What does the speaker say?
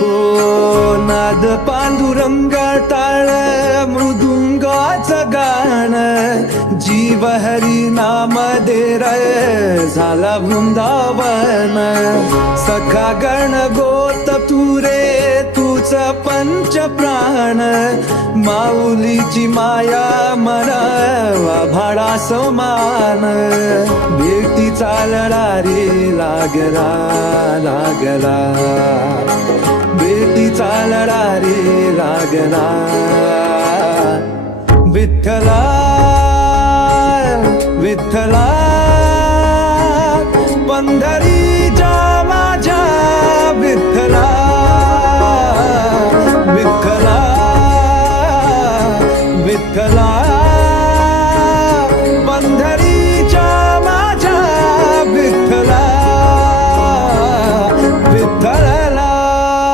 हो नाद पांडुरंगा टाळ मृदुंगाचं गाणं जीव हरी नाम दे रे झाला वृंदावन सखा गण गोत तू रे तूच पंच प्राण माऊलीची माया मना भाडा समान भेटीचा लढा रे लागला लागला भेटीचा लढा रे लागला विठ्ठला विठ्ठला